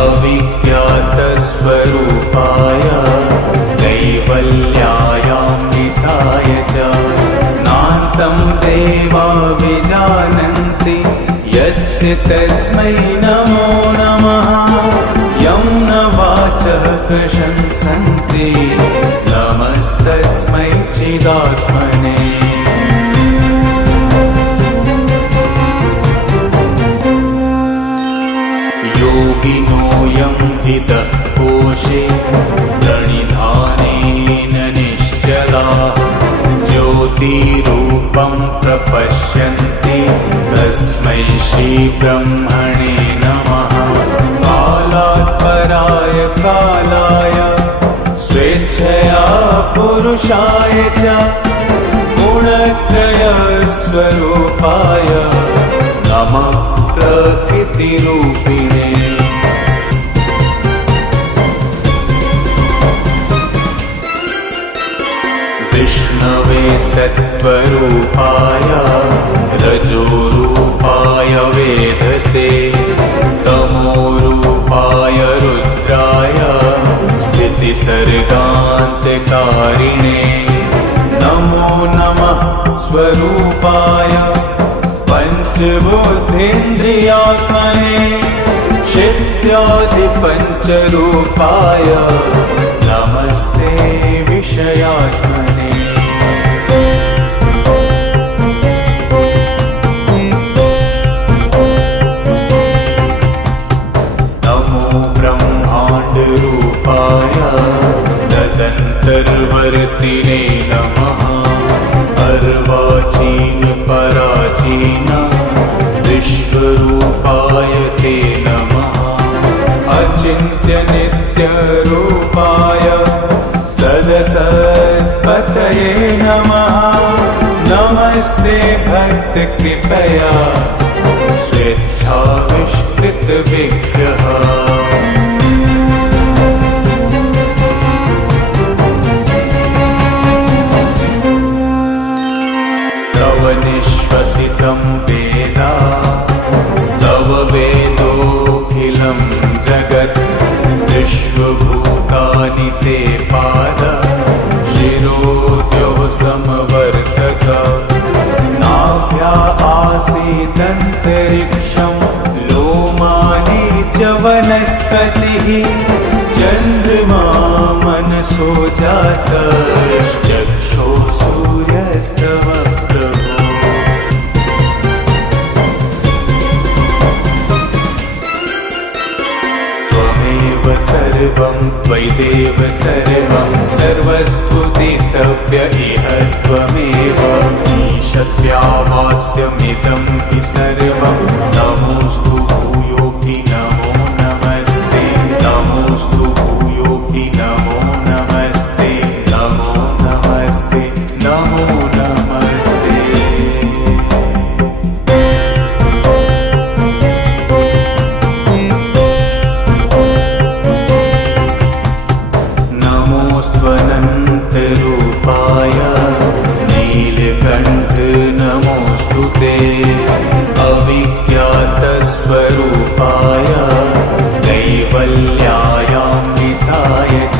अविज्ञातस्वरूपाय कैवल्यायान्विताय च नान्तं देवा विजानन्ति यस्य तस्मै नमो नमः। यं न वाचः प्रशंसन्ति नमस्तस्मै चिदात्मने। योगिनो यं हृदः कोशे प्रणिधानेन निश्चलाः ज्योतिरूपं प्रपश्यन्ति तस्मै श्रीब्रह्मणे नमः। कालात् पराय कालाय स्वेच्छया पुरुषाय च गुणत्रयस्वरूपाय नमः प्रकृतिरूपिणे। विष्णवे सत्त्वरूपाय रजोरूपाय वेधसे तमोरूपाय रुद्राय स्थितिसर्गान्तकारिणे नमो नमः। स्वरूपाय पञ्चबुद्धीन्द्रियात्मने क्षित्यादिपञ्चरूपाय नमस्ते विषयात्मने। नमो ब्रह्माण्डरूपाय तदन्तर्वर्तिने नमः। अर्वाचीन पराचीन विश्वरूपाय ते नमः। अचिन्त्य नित्यरूपाय सदसत्पतये नमः। नमस्ते भक्तकृपया स्वेच्छाविष्कृतविग्रह। तव निःश्वसितं वेदा स्तव वेदोऽखिलं जगत् विश्वभूतानि ते पाद शिरोद्यो समवर्तत। नाभ्या आसीदन्तरिक्षं लोमानि च वनस्पतिः चन्द्रमा मनसो जातश्चक्षो सूर्यस्तव प्रभो। त्वमेव सर्वं त्वयिदेव सर्वं सर्वस्तुतिस्तव्य इह त्वमेव। ईशत्यावास्यमिदं हि सर्वं नमोऽस्तु भूयोऽपि नमो नमस्ते। नमोऽस्तु भूयोऽपि नमो नमस्ते। नमो नमस्ते नमो नमस्ते। नमोऽस्त्वनन्तरूपाय नीलकण्ठ नमोऽस्तु ते। अविज्ञातस्वरूपाय कैवल्यायान्विताय च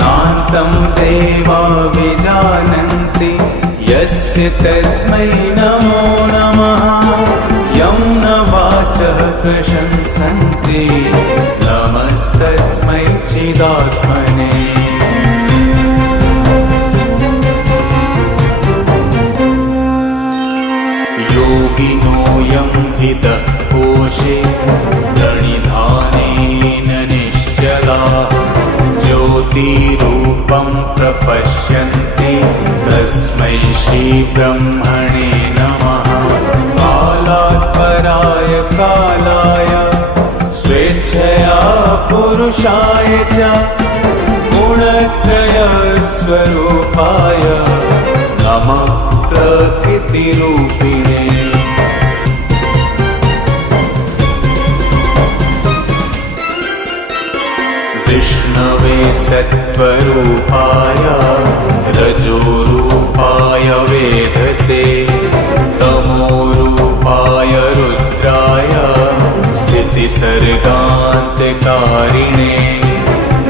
नान्तं देवा विजानन्ति यस्य तस्मै नमो नमः। यं न वाचः प्रशंसन्ति नमस्तस्मै चिदात्मने। योगिनो यं हृदः कोशे प्रणिधानेन निश्चलाः ज्योतिरूपं प्रपश्यन्ति तस्मै श्रीब्रह्मणे नमः। कालात् पराय कालाय स्वेच्छया पुरुषाय च गुणत्रयस्वरूपाय नमः प्रकृतिरूपिणे। विष्णवे सत्त्वरूपाय रजोरूपाय वेधसे तमोरूपाय रुद्राय स्थिति स्थितिसर्गान्तकारिणे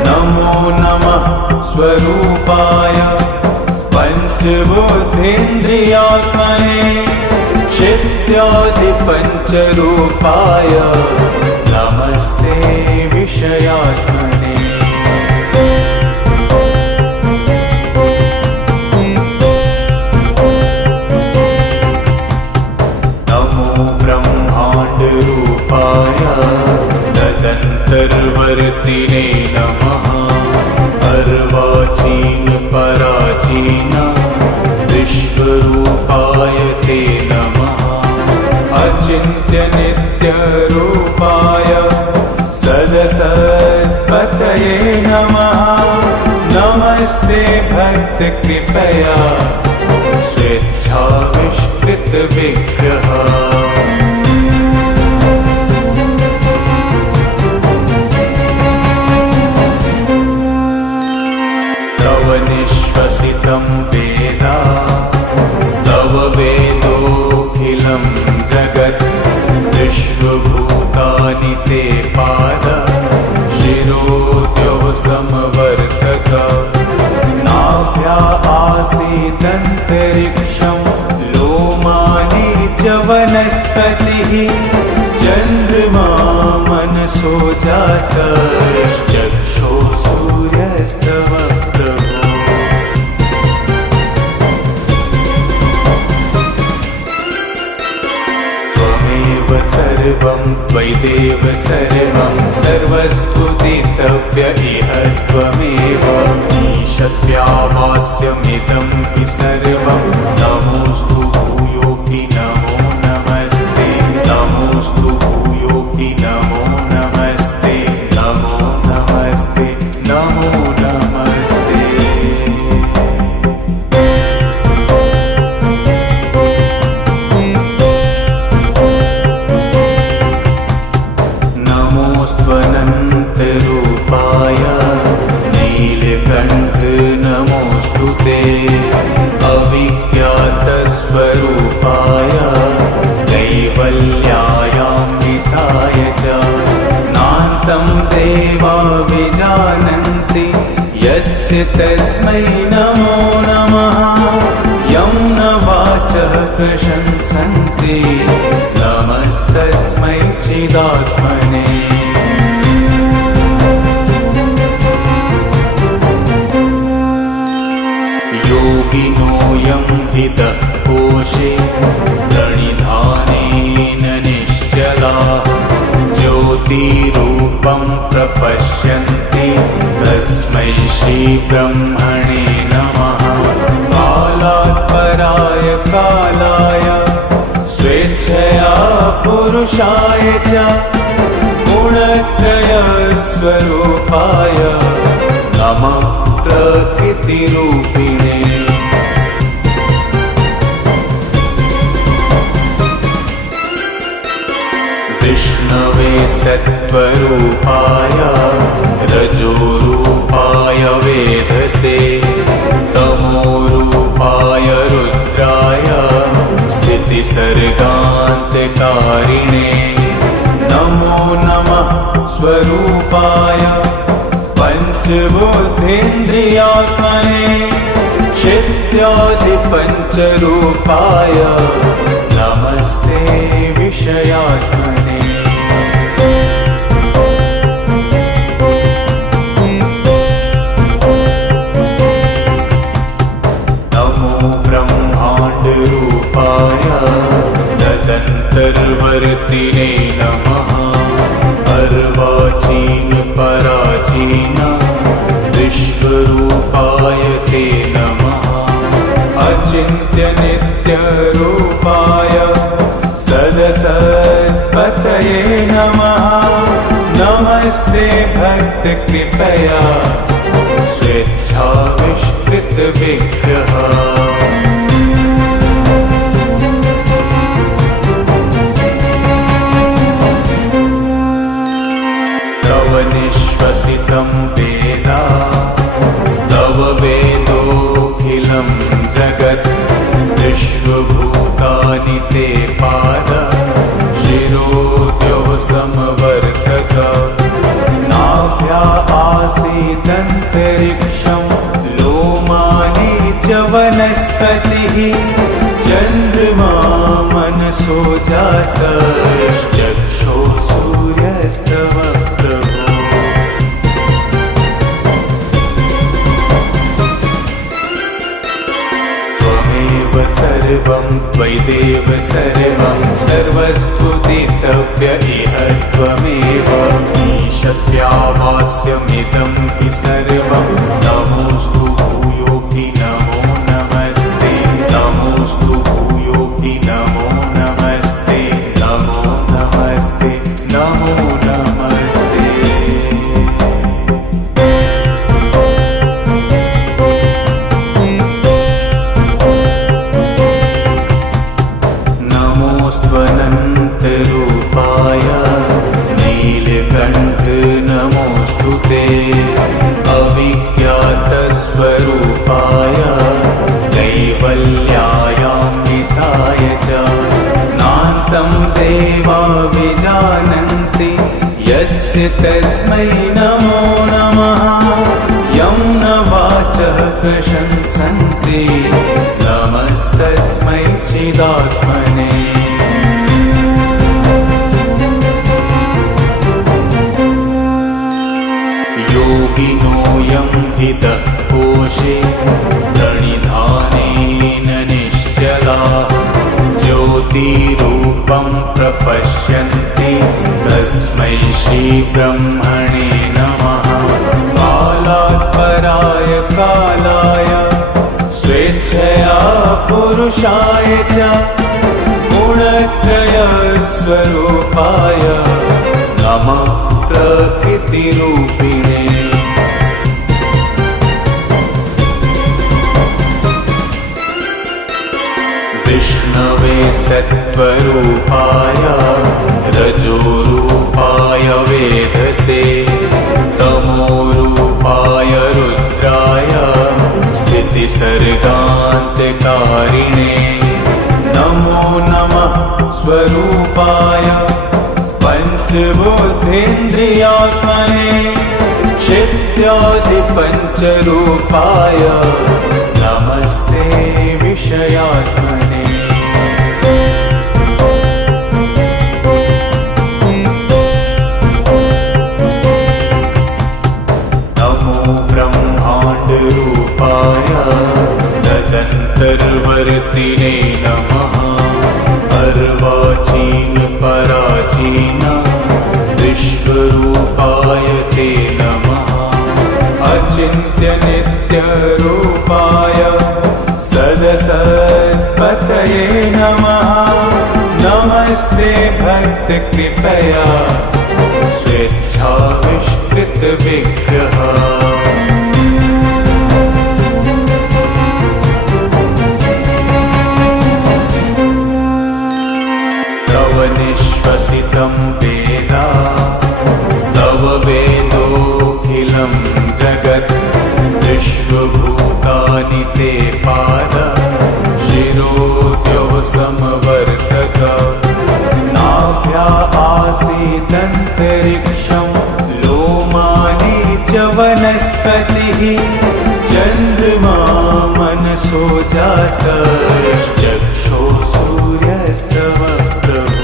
नमो नमः स्वरूपाय पञ्चबुद्धीन्द्रियात्मने चित्यादिपञ्चरूपाय नमस्ते विषयात्मने नमो ब्रह्माण्डरूपाय तदन्तर्वर्तिने नमः अर्वाचीन पराचीन विश्वरूपाय ते नमः अचिन्त्यनित्यरूपाय सदसत्पतये नमः नमस्ते भक्तकृपया स्वेच्छाविष्कृतविग्रह निश्वसितं वेदा स्तव वेदोऽखिलं जगत् विश्वभूतानि ते पाद शिरोद्यो समवर्तक नाभ्या आसीदन्तरिक्षं लोमानि च वनस्पतिः चन्द्रमा मनसो जातश्चक्षो सूर्यस्तव सर्वं त्वयिदेव सर्वं सर्वस्तुतिस्तव्य इह त्वमेव ईशत्यावास्यमिदं हि सर्वं नमोऽस्तु भूयोऽपि नमो नमस्ते नमोऽस्तु भूयोऽपि नमो नमस्ते नमो नमस्ते नमो नमस्ते नमोऽस्त्वनन्तरूपाय नीलकण्ठ नमोऽस्तु ते अविज्ञातस्वरूपाय कैवल्यायान्विताय च नान्तं देवा विजानन्ति यस्य तस्मै नमो नमः यं न वाचः प्रशंसन्ति नमस्तस्मै चिदात्मने योगिनोऽयं हृदः कोशे प्रणिधानेन निश्चलाः ज्योतिरूपं प्रपश्यन्ति तस्मै श्रीब्रह्मणे नमः कालात् पराय कालाय स्वेच्छया पुरुषाय च गुणत्रयस्वरूपाय नमः प्रकृतिरूपिणे विष्णवे सत्त्वरूपाय रजोरूपाय वेधसे तमोरूपाय रुद्राय स्थितिसर्गान्तकारिणे नमो नमः स्वरूपाय पञ्चबुद्धीन्द्रियात्मने चित्यादिपञ्चरूपाय नमस्ते विषयात्मने नमो ब्रह्माण्डरूपाय तदन्तर्वर्तिने नमः अर्वाचीन पराचीन विश्वरूपाय ते नमः अचिन्त्यनित्यरूपाय सदसत्पतये नमः नमस्ते भक्तकृपया स्वेच्छाविष्कृतविग्रह निश्वसितं वेदा स्तव वेदोऽखिलं जगत् विश्वभूतानि ते पाद शिरोद्यो समवर्तक आसीदन्तरिक्षं लोमानि च वनस्पतिः चन्द्रमा मनसो जातश्चक्षो सूर्यस्तव प्रभो त्वमेव सर्वं त्वयिदेव सर्वं सर्वस्तुतिस्तव्य इह त्वमेव ईशत्यावास्यमिदं हि सर्वं नमोऽस्तु भूयोऽपि नमो नमस्ते नमोऽस्तु भूयोऽपि नमो नमस्ते नमो नमस्ते नमो नमस्ते नमोऽस्त्वनन्तरूपाय नीलकण्ठ नमोऽस्तु ते अविज्ञातस्वरूपाय कैवल्यायान्विताय च नान्तं देवा विजानन्ति यस्य तस्मै नमो नमः यं न वाचः प्रशंसन्ति नमस्तस्मै चिदात्मने योगिनोऽयं हृदः कोशे प्रणिधानेन निश्चला ज्योतिरूपं प्रपश्यन्ति तस्मै श्रीब्रह्मणे नमः कालात् पराय कालाय स्वेच्छया पुरुषाय च गुणत्रयस्वरूपाय नमः प्रकृतिरूपिणे विष्णवे सत्त्वरूपाय रजोरूपाय वेधसे तमोरूपाय रुद्राय स्थितिसर्गान्तकारिणे नमो नमः स्वरूपाय पञ्चबुद्धीन्द्रियात्मने क्षित्यादिपञ्चरूपाय नमस्ते विषयात्मने नमो ब्रह्माण्डरूपाय तदन्तर्वर्तिने नमः अर्वाचीन पराचीन विश्वरूपाय ते नमः अचिन्त्यनित्यरूपाय सदसत्पतये नमः नमस्ते भक्तकृपया स्वेच्छाविष्कृतविग्रह निश्वसितं वेदा स्तव वेदोऽखिलं जगत् विश्वभूतानि ते पाद शिरोद्योः समवर्तक नाभ्या आसीदन्तरिक्षं लोमानि च वनस्पतिः चन्द्रमा मनसो जातश्चक्षो सूर्यस्तव प्रभो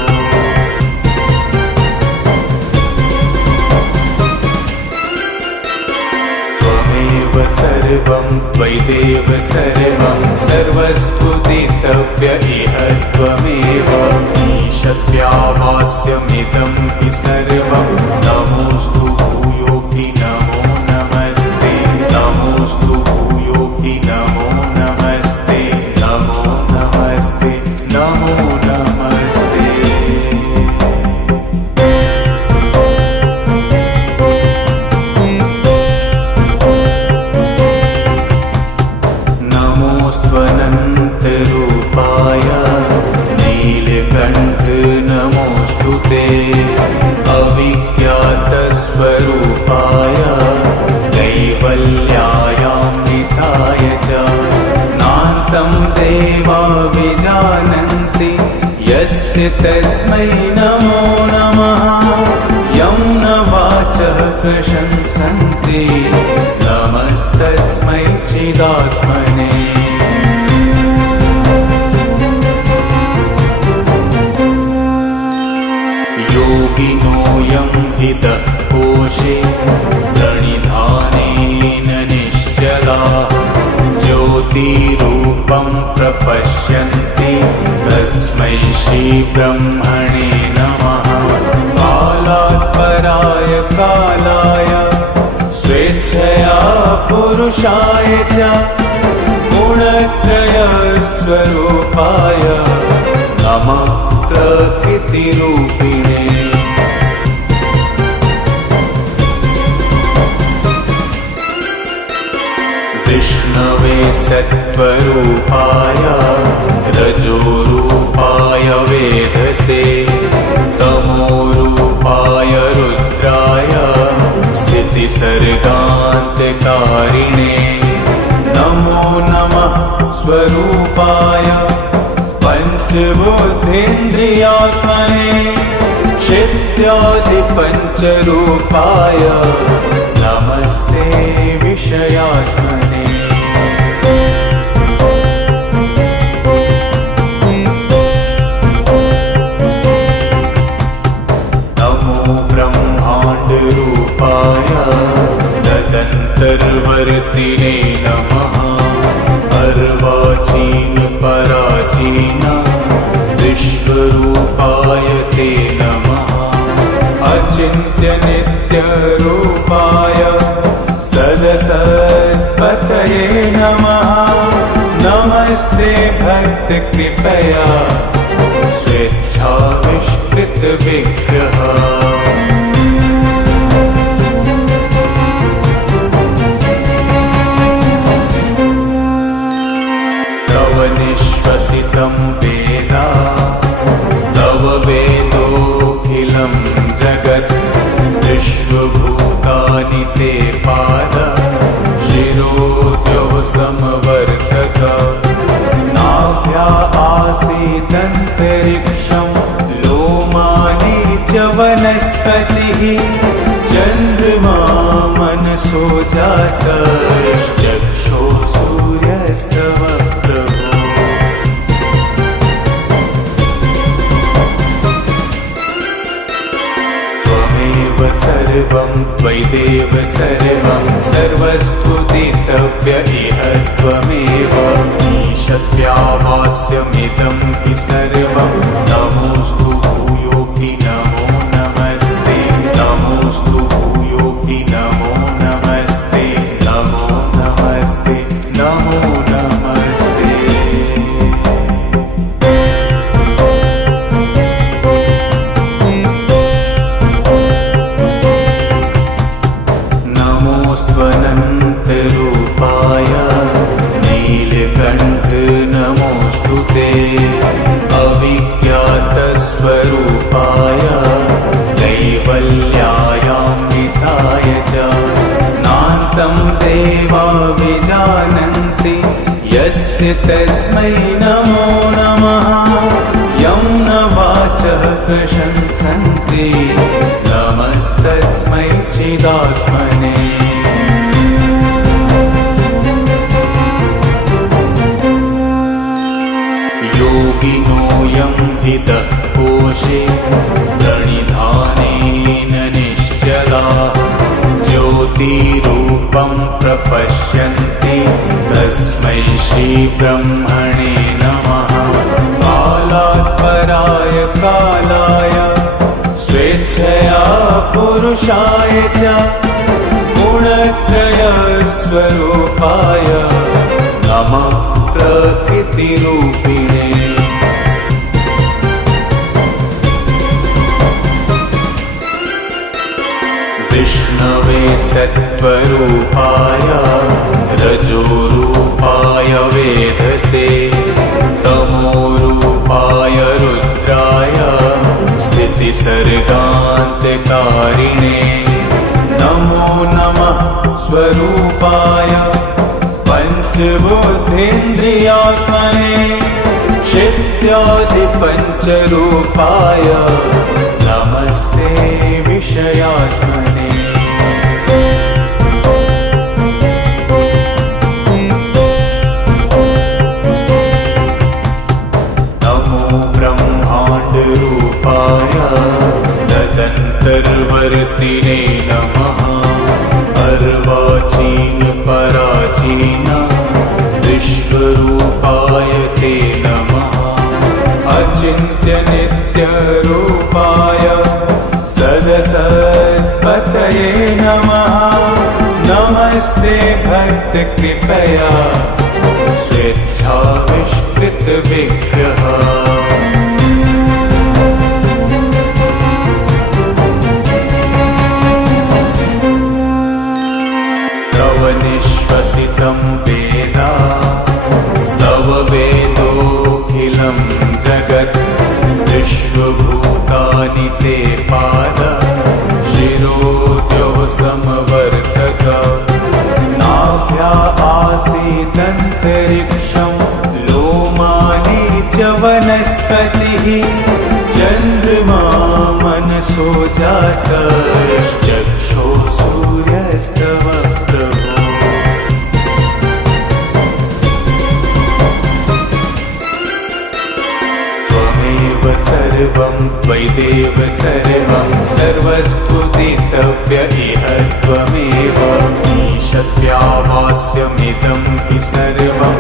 सर्वं त्वयिदेव सर्वं सर्वस्तुतिस्तव्य इह त्वमेव ईशत्यावास्यमिदं हि सर्वं नमोऽस्तु भूयोऽपि नमो नमस्ते नमोऽस्तु भूयोऽपि नमो नमस्ते नमो नमस्ते नमो नमस्ते नमोऽस्त्वनन्तरूपाय नीलकण्ठ नमोऽस्तु ते अविज्ञात प्रशंसन्ते नमस्तस्मै चिदात्मने। योगिनोऽयं हृतः कोशे प्रणिधानेन निश्चला ज्योतिरूपं प्रपश्यन्ति तस्मै श्रीब्रह्मणे नमः। कालात् पराय कालाय स्वेच्छया पुरुषाय च गुणत्रयस्वरूपाय नमः प्रकृतिरूपिणे। विष्णवे सत्त्वरूपाय रजोरूपाय वेधसे तमोरूपाय रुद्राय स्थितिसर्गान्तकारिणे नमो नमः स्वरूपाय पञ्चबुद्धीन्द्रियात्मने क्षित्यादिपञ्चरूपाय नमस्ते विषयात्मने। नमो ब्रह्माण्डरूपाय तदन्तर्वर्तिने नमः। अर्वाचीन पराचीन विश्वरूपाय ते नमः। अचिन्त्य नित्यरूपाय सदसत्पतये नमः। नमस्ते भक्तकृपया स्वेच्छाविष्कृतविग्रह। तव निःश्वसितं वेदा स्तव वेदोऽखिलं जगत् विश्वभूतानि ते पाद शिरोद्यौ समवर्तक। नाभ्या आसीदन्तरिक्षं लोमानि च वनस्पतिः चन्द्रमा मनसो जातश्चक्षो सूर्यस्तव प्रभो। त्वमेव सर्वं त्वयिदेव सर्वं सर्वस्तुतिस्तव्य इह त्वमेव। ईशत्यावास्यमिदं हि सर्वं नमोऽस्तु भूयोऽपि नमो नमस्ते। नमोऽस्तु भूयोऽपि नमो नमस्ते। नमो नमस्ते नमो नमस्ते। नमोऽस्त्वनन्तरूपाय नीलकण्ठ नमोऽस्तु ते। अविज्ञातस्वरूपाय कैवल्यायान्विताय च नान्तं देवा विजानन्ति यस्य तस्मै नमो नमः। यं न वाचः प्रशंसन्ते नमस्तस्मै चिदात्मने। योगिनोऽयं हृतः कोशे प्रणिधानेन निश्चला ज्योतिरूपं प्रपश्यन्ति तस्मै श्रीब्रह्मणे नमः। कालात् पराय कालाय स्वेच्छया पुरुषाय च गुणत्रयस्वरूपाय नमः प्रकृतिरूपिणे। विष्णवे सत्त्वरूपाय रजोरूपाय वेधसे तमोरूपाय रुद्राय स्थितिसर्गान्तकारिणे नमो नमः स्वरूपाय पञ्चबुद्धीन्द्रियात्मने क्षित्यादिपञ्चरूपाय नमस्ते विषयात्मने। सर्वर्तिने नमः अर्वाचीन पराचीन विश्वरूपाय ते नमः अचिन्त्य नित्यरूपाय सदसत्पतये नमः नमस्ते भक्तकृपया स्वेच्छाविष्कृतविग्रह तव निःश्वसितं वेदा स्तव वेदोऽखिलं जगत् विश्वभूतानि ते पाद शिरोद्योः समवर्तत नाभ्या आसीदन्तरिक्षं लोमानि च वनस्पतिः चन्द्रमा मनसो जातश्चक्षो सूर्यस्तव प्रभो त्वमेव सर्वं त्वयिदेव सर्वं सर्वस्तुतिस्तव्य इह त्वमेव ईशत्यावास्यमिदं हि सर्वं